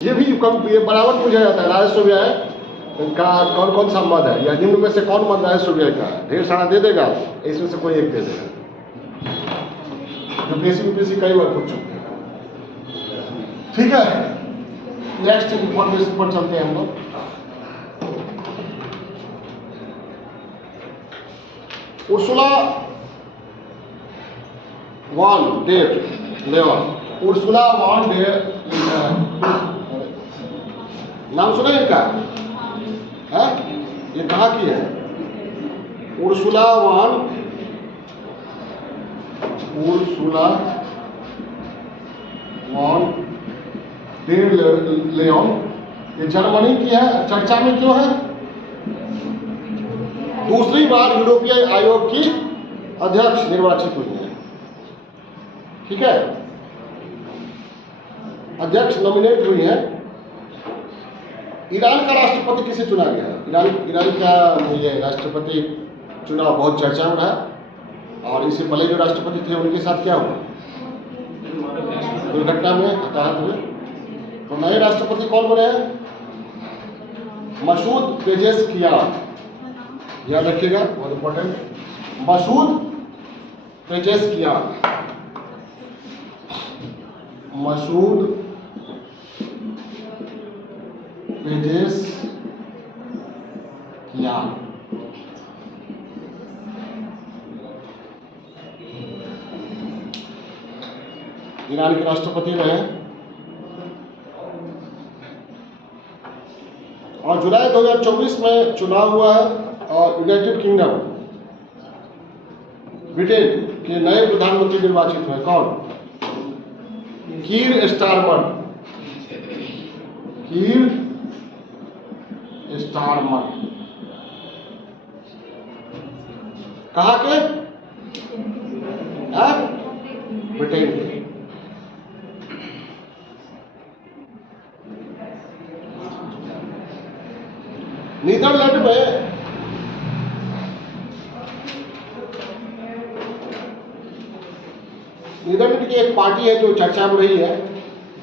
ये भी ये बराबर पूछा जाता है राजस्व व्यय का कौन कौन सा मद है या निम्न में से कौन मद राजस्व व्यय का है। ढेर सारा दे देगा, इसमें से कोई एक दे देगा। यूपीएससी कई बार पूछ चुके हैं। ठीक है, नेक्स्ट इंफॉर्मेशन पर चलते हैं हम लोग। उर्सुला वॉन डेर लेवन, उर्सुला वॉन डेर नाम सुना इनका है? ये कहाँ की है? उर्सुला वॉन डेर लेवन, ये जर्मनी की है। चर्चा में क्यों है? दूसरी बार यूरोपीय आयोग की अध्यक्ष निर्वाचित हुई है। ठीक है, अध्यक्ष नॉमिनेट हुई है। ईरान का राष्ट्रपति किसे चुना गया? ईरान का ये राष्ट्रपति चुनाव बहुत चर्चा में रहा, और इससे पहले जो राष्ट्रपति थे उनके साथ क्या हुआ? दुर्घटना में हताहत हुए। तो नए राष्ट्रपति कौन बने हैं? मसूद पेजेस्कियान, याद रखिएगा, बहुत इंपॉर्टेंट। मसूद पेजेस्कियान, मसूद पेजेस्कियान। ईरान के राष्ट्रपति रहे और जुलाई 2024 में चुनाव हुआ है। और यूनाइटेड किंगडम ब्रिटेन के नए प्रधानमंत्री निर्वाचित हुए। कौन? कीर स्टारमर। कीर स्टारमर कहाँ के? ब्रिटेन के। नीदरलैंड में नीदरलैंड की एक पार्टी है जो चर्चा में रही है,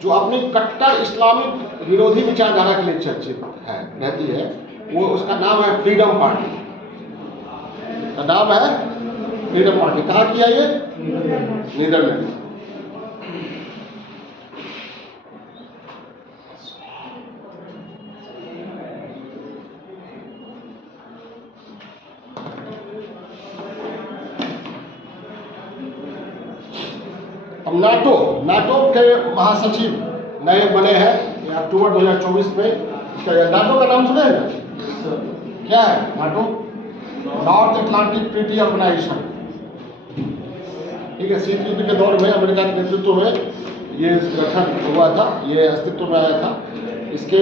जो अपनी कट्टर इस्लामिक विरोधी विचारधारा के लिए चर्चित है रहती है। वो उसका नाम है फ्रीडम पार्टी। का नाम है फ्रीडम पार्टी। कहाँ की है ये? नीदरलैंड। अब नाटो के महासचिव नए बने हैं अक्टूबर 2024 में। नाटो का नाम सुने ना? क्या है NATO? North Atlantic Treaty Organization. ठीक है, शीत युद्ध के दौर में अमेरिका के नेतृत्व में ये गठन हुआ था, ये अस्तित्व में आया था। इसके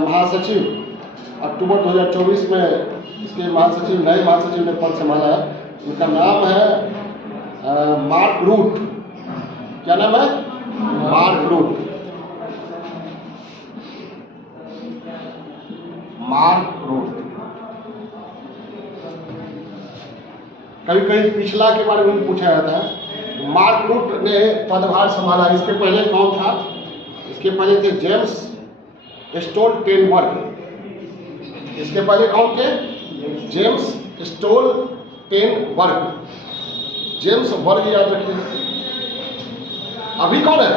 महासचिव अक्टूबर 2024 में इसके महासचिव नए महासचिव ने पद संभाला है। उनका नाम है मार्क रूट। क्या नाम है? Mark Rutte. Mark Rutte. कभी कभी पिछला के बारे में पूछा जाता है। मार्क रूट ने पदभार संभाला। इसके पहले कौन था? इसके पहले थे जेम्स स्टोल्टेनबर्ग। इसके पहले कौन थे? James Stoltenberg. जेम्स वर्ग याद रखिए। अभी कौन है?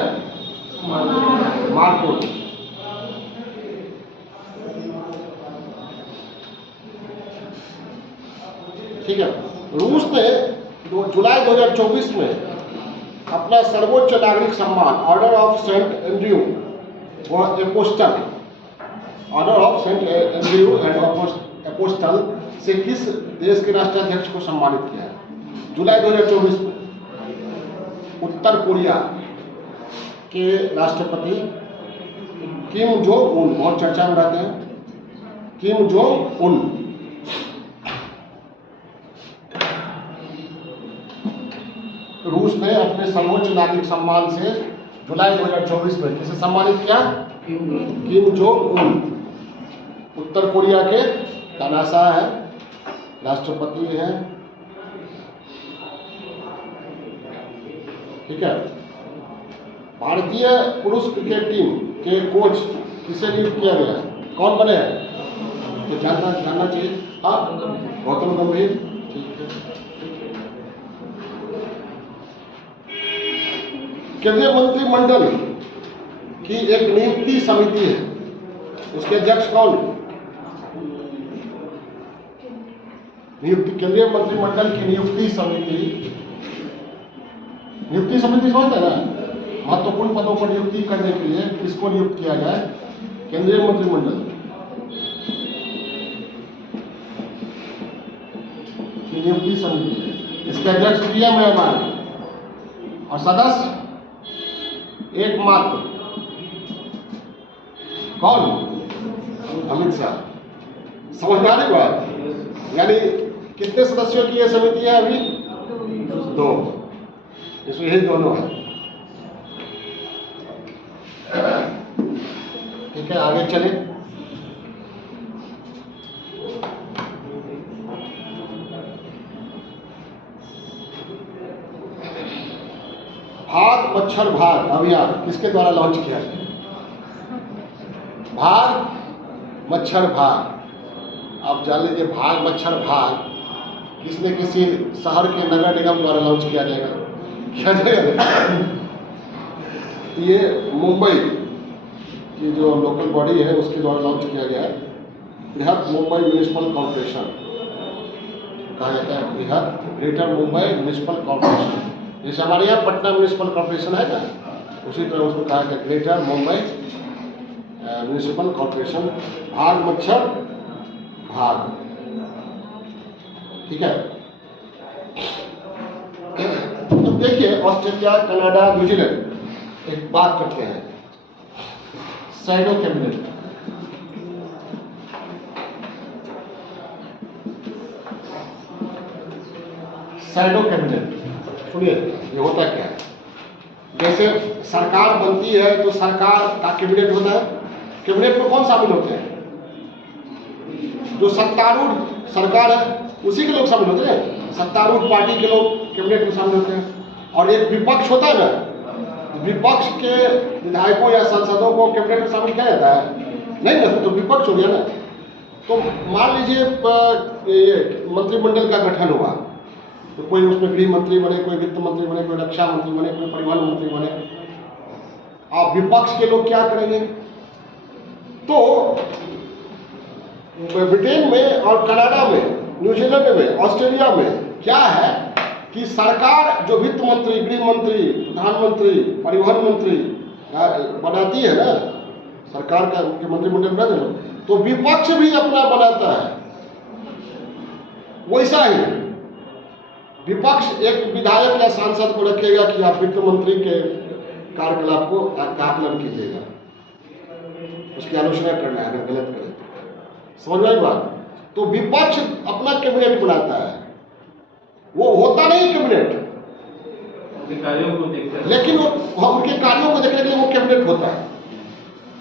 Mark Rutte. ठीक है, रूस ने जुलाई 2024 में अपना सर्वोच्च नागरिक सम्मान ऑर्डर ऑफ सेंट एंड्रयू और apostle, order of Saint Andrew and apostle से किस देश के राष्ट्राध्यक्ष को सम्मानित किया है? जुलाई 2024 में उत्तर कोरिया के राष्ट्रपति किम जोंग उन, बहुत चर्चा में रहते हैं, किम जोंग उन। रूस ने अपने सर्वोच्च नागरिक सम्मान से जुलाई 2024 में किसे सम्मानित किया? Kim Jong Un. उत्तर कोरिया के तानाशाह है, राष्ट्रपति हैं। ठीक है, भारतीय पुरुष क्रिकेट टीम के कोच किसे नियुक्त किया गया, कौन बने हैं, तो जानना चाहिए। हाँ, गौतम गंभीर। ठीक है। केंद्रीय मंत्रिमंडल की एक नियुक्ति समिति है, उसके अध्यक्ष कौन, नियुक्ति केंद्रीय मंत्रिमंडल की नियुक्ति समिति समझते हैं ना, महत्वपूर्ण पदों पर नियुक्ति करने के लिए किसको नियुक्त किया जाए, केंद्रीय मंत्रिमंडल की नियुक्ति समिति है। इसके अध्यक्ष पीएम है हमारे, और सदस्य एकमात्र कौन, अमित शाह। समझदारी बात, यानी कितने सदस्यों की यह समिति है अभी, 2, इसमें यही दोनों है। ठीक है, आगे चले। भाग मच्छर भाग अभियान किसके द्वारा लॉन्च किया गया, भाग मच्छर भाग। आप जान लीजिए, भाग मच्छर भाग किसी शहर के नगर निगम द्वारा लॉन्च किया जाएगा, क्या जाएगा। ये मुंबई की जो लोकल बॉडी है उसके द्वारा लॉन्च किया गया है, बृहद मुंबई म्यूनिसिपल कॉर्पोरेशन कहा जाता है, बृहद ग्रेटर मुंबई म्यूनिसिपल कॉर्पोरेशन। जैसे हमारे यहाँ पटना म्यूनिसिपल कॉर्पोरेशन है ना, उसी तरह उसको कहा जाता है ग्रेटर मुंबई म्यूनिसिपल कॉर्पोरेशन। भाग मच्छर भाग, ठीक है। तो देखिए, ऑस्ट्रेलिया, कनाडा, न्यूजीलैंड एक बात करते हैं, शैडो कैबिनेट। शैडो कैबिनेट सुनिए, ये होता क्या है। जैसे सरकार बनती है तो सरकार का कैबिनेट होता है, कैबिनेट में कौन शामिल होते हैं, जो सत्तारूढ़ सरकार है उसी के लोग शामिल होते हैं, सत्तारूढ़ पार्टी के लोग कैबिनेट में शामिल होते हैं। और एक विपक्ष होता है ना, विपक्ष के विधायकों या सांसदों को कैबिनेट में शामिल किया जाता है, नहीं ना, तो विपक्ष हो गया ना। तो मान लीजिए ये मंत्रिमंडल का गठन हुआ, तो कोई उसमें गृह मंत्री बने, कोई वित्त मंत्री बने, कोई रक्षा मंत्री बने, कोई परिवहन मंत्री बने। आप विपक्ष के लोग क्या करेंगे, तो ब्रिटेन में और कनाडा में, न्यूजीलैंड में, ऑस्ट्रेलिया में क्या है कि सरकार जो वित्त मंत्री, गृह मंत्री, प्रधानमंत्री, परिवहन मंत्री बनाती है ना, सरकार का मंत्रिमंडल बनाते हैं, तो विपक्ष भी अपना बनाता है। वैसा ही विपक्ष एक विधायक या सांसद को रखेगा कि आप वित्त मंत्री के कार्यकलाप को आकलन कीजिएगा, उसकी आलोचना करना है अगर गलत करे। समझ में आई बात। तो विपक्ष अपना कैबिनेट बनाता है, वो होता नहीं कैबिनेट, लेकिन वो उनके कार्यों को देखने के लिए वो कैबिनेट होता है,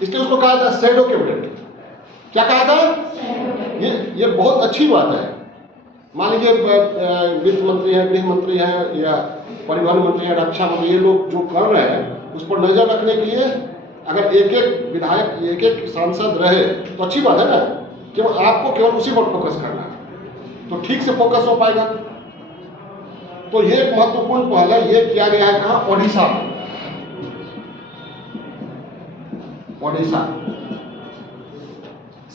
इसलिए उसको कहा जाता है शैडो कैबिनेट। क्या कहा था, ये बहुत अच्छी बात है। मान लीजिए वित्त मंत्री है, गृह मंत्री है, या परिवहन मंत्री है, रक्षा मंत्री, ये लोग जो कर रहे हैं उस पर नजर रखने के लिए अगर एक एक विधायक, एक एक सांसद रहे तो अच्छी बात है ना, कि आपको केवल उसी पर फोकस करना है, तो ठीक से फोकस हो पाएगा। तो ये एक महत्वपूर्ण पहल है, ये किया गया है कहाँ, ओडिशा में। ओडिशा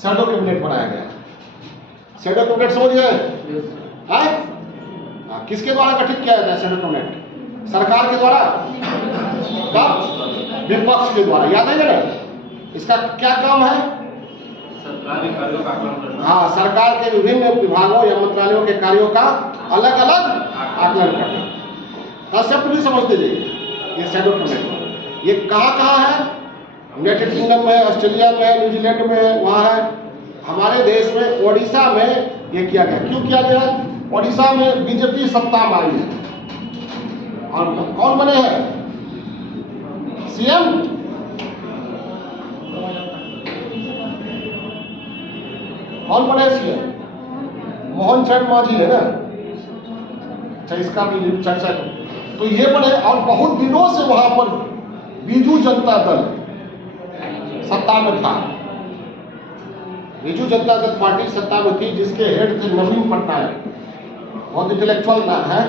शैडो कैबिनेट बनाया गया। शैडो कैबिनेट समझ गए, किसके द्वारा गठित किया जाता है शैडो कैबिनेट, सरकार के द्वारा, विपक्ष के द्वारा, याद है ना। इसका क्या काम है, सरकारी कार्यों का आकलन करना। हाँ, सरकार के विभिन्न विभागों या मंत्रालयों के कार्यों का अलग अलग आकलन करना। कंसेप्ट भी समझ लीजिए, ये शैडो कैबिनेट ये कहाँ है, यूनाइटेड किंगडम में, ऑस्ट्रेलिया में, न्यूजीलैंड में, वहाँ है। हमारे देश में ओडिशा में ये किया गया। क्यों किया गया, ओडिशा में बीजेपी सत्ता में आई है, और कौन बने हैं सीएम, कौन बने सीएम, मोहन चरण मांझी है ना। अच्छा, इसका भी चर्चा करें। तो ये बने, और बहुत दिनों से वहां पर बीजू जनता दल सत्ता में था। बीजू जनता दल पार्टी सत्ता में थी, जिसके हेड थे नवीन पटनायक, बहुत इंटेलेक्चुअल है।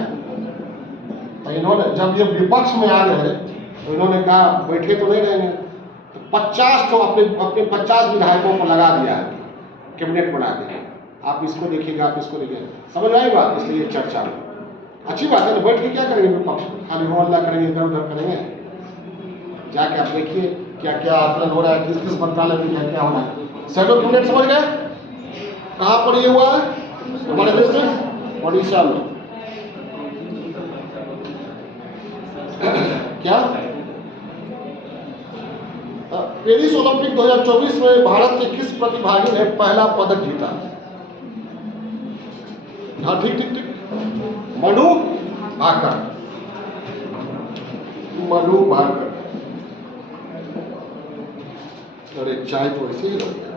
तो इन्होंने जब ये विपक्ष में आ गए तो इन्होंने कहा बैठे तो नहीं रहेंगे, तो 50 तो अपने 50 विधायकों को लगा दिया है, कैबिनेट बना दिया। आप इसको देखिएगा, आप इसको देखिएगा, समझ आई बात। इसलिए चर्चा में अच्छी बात है। तो बैठ के क्या करेंगे विपक्ष में, खाली हो हल्ला करेंगे, इधर उधर करेंगे। जाके आप देखिए क्या क्या आकलन हो रहा है, किस किस मंत्रालय में क्या क्या हो रहा है। शैडो कैबिनेट समझ गए कहाँ पर ये हुआ है हमारे देश में? ओडिशा में। क्या पेरिस ओलंपिक 2024 में भारत के किस प्रतिभागी ने पहला पदक जीता? हाँ ठीक ठीक ठीक, मनु भाकर। मनु भाकर। अरे चाय तो ऐसे ही रह गया।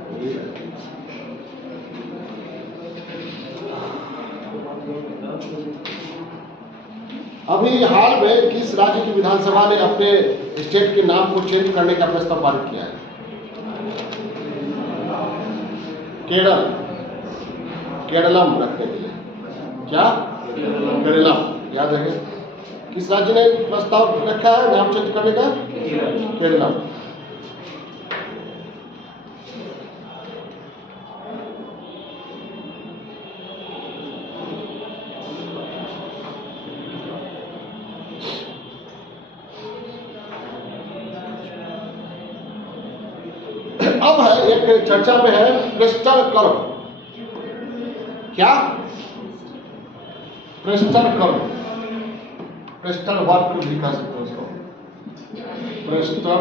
अभी हाल में किस राज्य की विधानसभा ने अपने स्टेट के नाम को चेंज करने का प्रस्ताव पारित किया है? केरल। केरलम रखने के लिए। क्या? केरलम, याद रहे। किस राज्य ने प्रस्ताव रखा है नाम चेंज करने का? केरलम। अब है एक चर्चा में है प्रेस्टर कर्व। क्या? प्रेस्टर कर्व, प्रेस्टर वक्र भी कह सकते हैं उसको। प्रेस्टर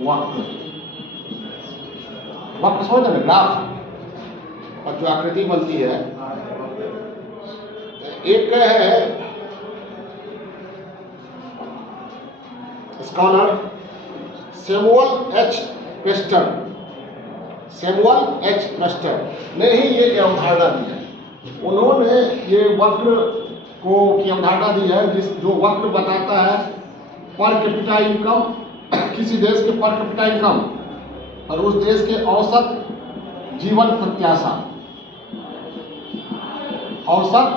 वक्र, वक्र समझ रहे, ग्राफ और जो आकृति बनती है। एक है scholar Samuel H Prester, Samuel H Prester ने ही ये अवधारणा दी है। उन्होंने ये वक्र को की अवधारणा दी है, जिस जो वक्र बताता है पर कैपिटा इनकम, किसी देश के पर कैपिटा इनकम और उस देश के औसत जीवन प्रत्याशा, औसत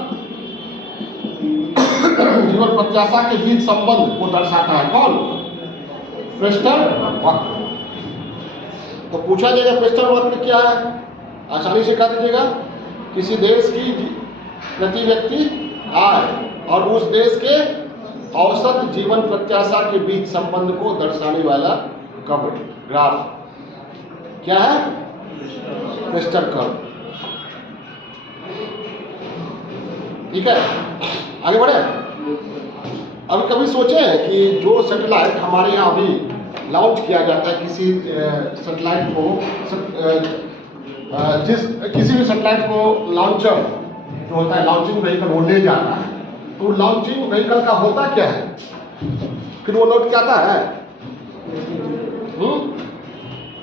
जीवन प्रत्याशा के बीच संबंध को दर्शाता है। कौन? प्रेस्टर वक्र। तो पूछा जाएगा प्रेस्टर वक्र क्या है, आसानी से कह दीजिएगा। किसी देश की प्रति व्यक्ति आय और उस देश के औसत जीवन प्रत्याशा के बीच संबंध को दर्शाने वाला कर्व, ग्राफ क्या है? प्रेस्टर कर्व। ठीक है, आगे बढ़े। अभी कभी सोचे हैं कि जो सैटेलाइट हमारे यहाँ अभी लॉन्च किया जाता है, किसी सैटेलाइट को किसी भी सैटेलाइट को लॉन्चर जो होता है, लॉन्चिंग व्हीकल, वो ले जाता है, तो लॉन्चिंग व्हीकल का होता क्या है, फिर वो लौट के आता है।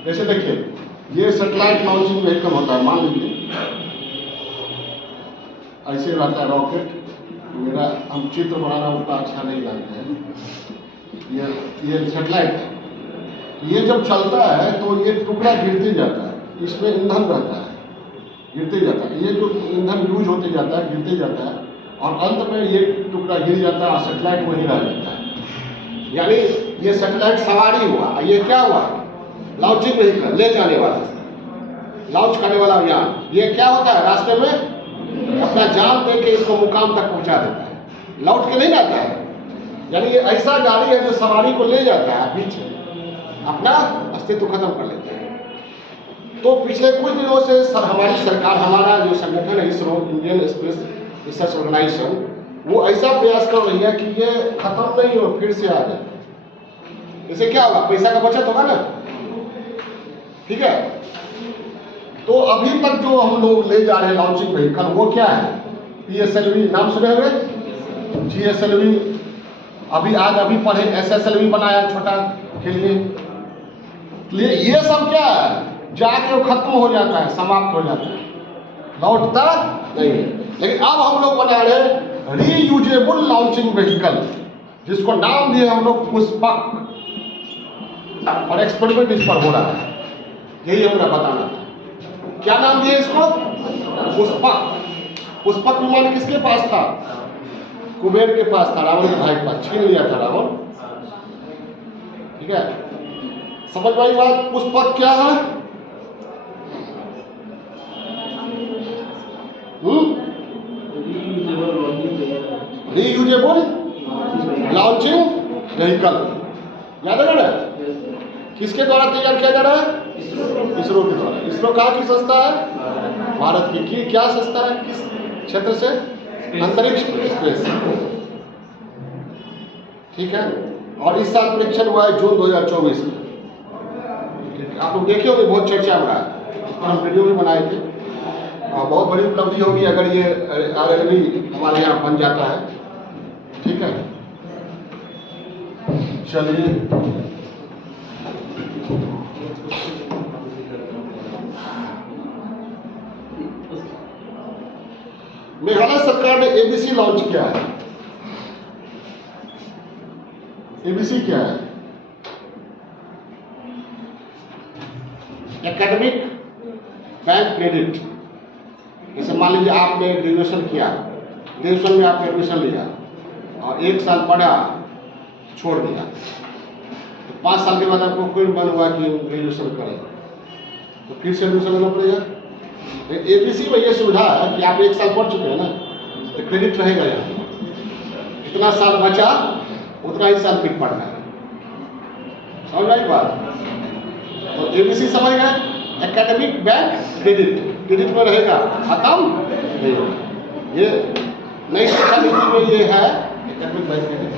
जैसे देखिए, ये सैटेलाइट लॉन्चिंग व्हीकल होता है, मान लीजिए ऐसे रहता है रॉकेट। मेरा हम चित्र बनाना उतना अच्छा नहीं लगता है। ये सैटेलाइट है, ये जब चलता है तो ये टुकड़ा गिरते जाता है, इसमें ईंधन रहता है, गिरते जाता है। ये जो ईंधन यूज होते जाता है, गिरते जाता है, और अंत में ये टुकड़ा गिर जाता है और सैटेलाइट वहीं रह जाता है। यानी ये सैटेलाइट सवारी हुआ, ये क्या हुआ? लॉन्चिंग व्हीकल, ले जाने वाला, लॉन्च करने वाला यान। ये क्या होता है? रास्ते में अपना जान दे के इसको मुकाम तक पहुंचा देता है, लौट के नहीं जाता है। यानी ये ऐसा गाड़ी है जो सवारी को ले जाता है, पीछे अपना अस्तित्व खत्म कर लेता है। तो पिछले कुछ दिनों से हमारी सरकार, हमारा जो संगठन है ISRO, Indian space research organization, वो ऐसा प्रयास कर रही है कि ये खत्म नहीं हो, फिर से आ जाए। इससे क्या होगा? पैसा का बचत होगा ना। ठीक है, तो अभी तक जो हम लोग ले जा रहे हैं लॉन्चिंग व्हीकल, वो क्या है? PSLV, नाम सुने हुए? GSLV, अभी पढ़े SSLV बनाया छोटा के लिए। ये सब क्या है? जाके वो खत्म हो जाता है, समाप्त हो जाता है, लौटता नहीं है। लेकिन अब हम लोग बना रहे रीयूजेबल लॉन्चिंग व्हीकल, जिसको नाम दिए हम लोग पुष्पक। और एक्सपेरिमेंट इस पर हो रहा है, यही हमें बताना था। क्या नाम दिया इसको? पुष्पक। पुष्पक विमान किसके पास था? कुबेर के पास था, रावण के भाई के पास, छीन लिया था रावण। ठीक है, समझ में आई बात? पुष्पक क्या है? रीयूजेबल लॉन्चिंग व्हीकल, याद है ना? किसके द्वारा तैयार किया जा रहा है? इसरो के द्वारा। इसरो कहाँ की संस्था है? भारत की। क्या संस्था है? किस क्षेत्र से? अंतरिक्ष स्पेस। ठीक है, और इस साल परीक्षण हुआ है जून 2024 में। आप लोग देखे होंगे, बहुत चर्चा में रहा है, इस पर हम वीडियो भी बनाए थे। और बहुत बड़ी उपलब्धि होगी अगर ये RLV हमारे यहाँ बन जाता है। ठीक है, चलिए मेघालय सरकार ने ABC लॉन्च किया है। ABC क्या है? Academic bank credit. जैसे मान लीजिए आपने ग्रेजुएशन किया, ग्रेजुएशन में आपने एडमिशन लिया और 1 साल पढ़ा, छोड़ दिया, तो 5 साल के बाद आपको कोई मन हुआ कि ग्रेजुएशन करें, तो फिर से एडमिशन लेना पड़ेगा। ABC में ये सुविधा है कि आप 1 साल पढ़ चुके हैं ना, तो क्रेडिट रहेगा यहाँ। जितना साल बचा उतना ही साल फिर पढ़ना है। समझ आई बात? तो ABC समझ गए? एकेडमिक बैंक क्रेडिट, क्रेडिट में रहेगा, खत्म नहीं होगा। ये नई शिक्षा नीति में ये है एकेडमिक बैंक क्रेडिट।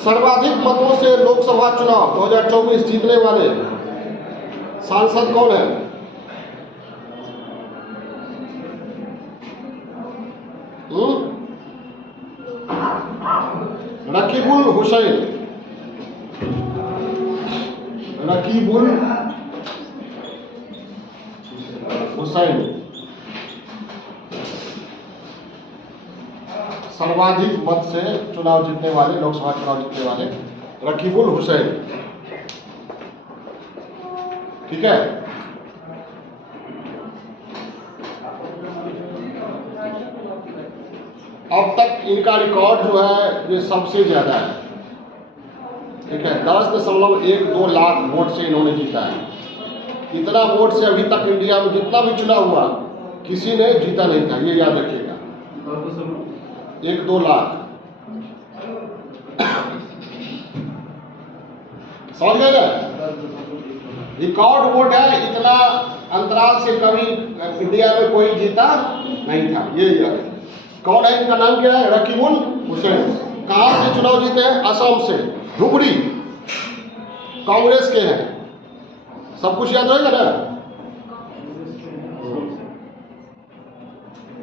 सर्वाधिक मतों से लोकसभा चुनाव 2024 जीतने वाले सांसद कौन है? रकीबुल हुसैन। रकीबुल हुसैन सर्वाधिक मत से चुनाव जीतने वाले, लोकसभा चुनाव जीतने वाले रकीबुल हुसैन। ठीक है, अब तक इनका रिकॉर्ड जो है ये सबसे ज्यादा है। ठीक है, 10.12 लाख वोट से इन्होंने जीता है। इतना वोट से अभी तक इंडिया में जितना भी चुनाव हुआ किसी ने जीता नहीं था, ये याद रखिएगा। 1-2 लाख, समझ गए ना? रिकॉर्ड वोट है, इतना अंतराल से कभी इंडिया में कोई जीता नहीं था, ये याद है। कौन है? इनका नाम क्या है? रकीबुल हुसैन। कहां से चुनाव जीते हैं? असम से, धुबरी, कांग्रेस के हैं। सब कुछ याद रहेगा ना?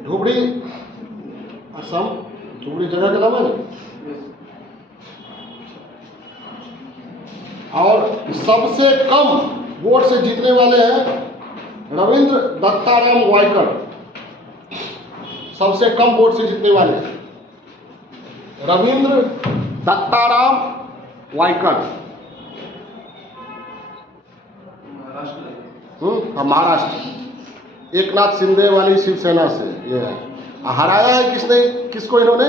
धुबरी, असम, धुबरी जगह का नाम है ना? और सबसे कम वोट से जीतने वाले हैं रविंद्र दत्ताराम वायकर। सबसे कम वोट से जीतने वाले रविंद्र दत्ताराम वायकर। महाराष्ट्र। एकनाथ शिंदे वाली शिवसेना से ये है। हराया है किसने? किसको? इन्होंने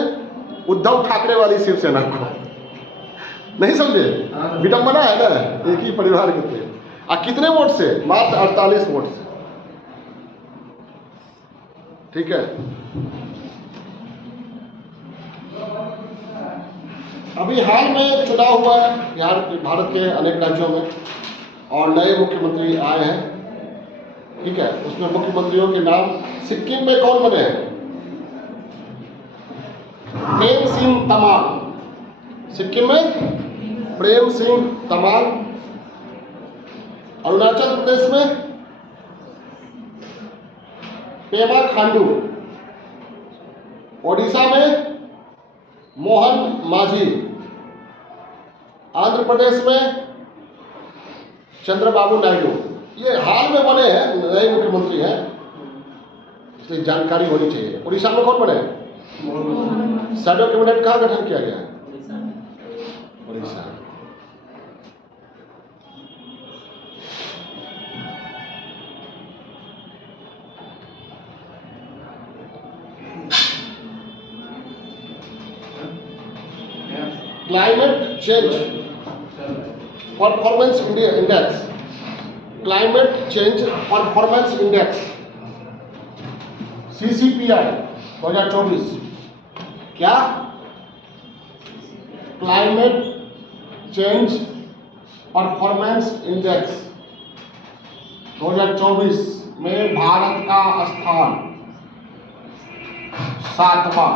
उद्धव ठाकरे वाली शिवसेना को। नहीं समझे? विडंबना है ना, एक ही परिवार के थे। कितने वोट से? मात्र 48 वोट से। ठीक है, अभी हाल में चुनाव हुआ है भारत के अनेक राज्यों में और नए मुख्यमंत्री आए हैं। ठीक है, उसमें मुख्यमंत्रियों के नाम, सिक्किम में कौन बने हैं? प्रेम सिंह तमांग। सिक्किम में प्रेम सिंह तमांग। अरुणाचल प्रदेश में पेमा खांडू। ओडिशा में मोहन माझी। आंध्र प्रदेश में चंद्रबाबू नायडू। ये हाल में बने हैं, नए मुख्यमंत्री हैं, इसलिए जानकारी होनी चाहिए। उड़ीसा में कौन बने हैं? शैडो कैबिनेट कहाँ गठन किया गया है? Orissa. Climate change performance index, climate change performance index CCPI 2024, क्या क्लाइमेट चेंज परफॉर्मेंस इंडेक्स 2024 में भारत का स्थान 7वां।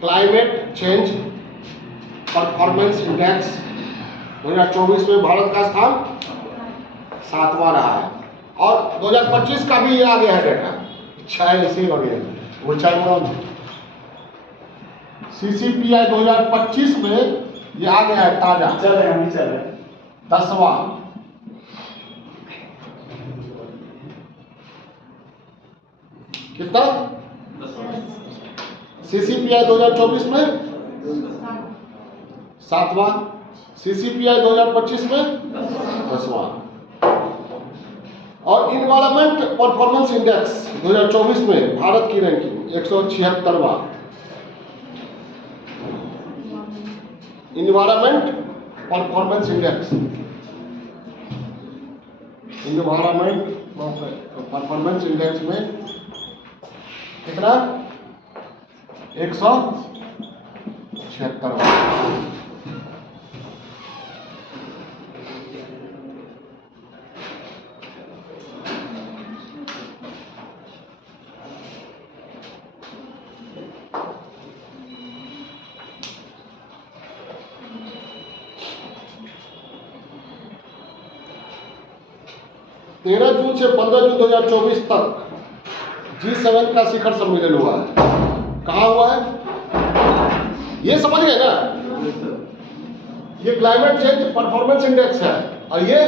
क्लाइमेट चेंज परफॉर्मेंस इंडेक्स 2024 में भारत का स्थान 7वां रहा है। और 2025 का भी ये आ गया है डेटा, छह ऐसे ही वगैरह वो चाहे CCPI 2025 में ये आ गया है ताजा, चल रहे हम ही चल रहे 10वां। कितना? CCPI 2024 में 7वां, CCPI 2025 में 10वां। और इन्वायरमेंट परफॉर्मेंस इंडेक्स 2024 में भारत की रैंकिंग 176वां। Environment performance index, environment performance index में कितना? 176वां। तेरह जून से 15 जून 2024 तक G7 का शिखर सम्मेलन हुआ है। कहाँ हुआ है? ये समझ गए ना? ये क्लाइमेट चेंज परफॉर्मेंस इंडेक्स है और ये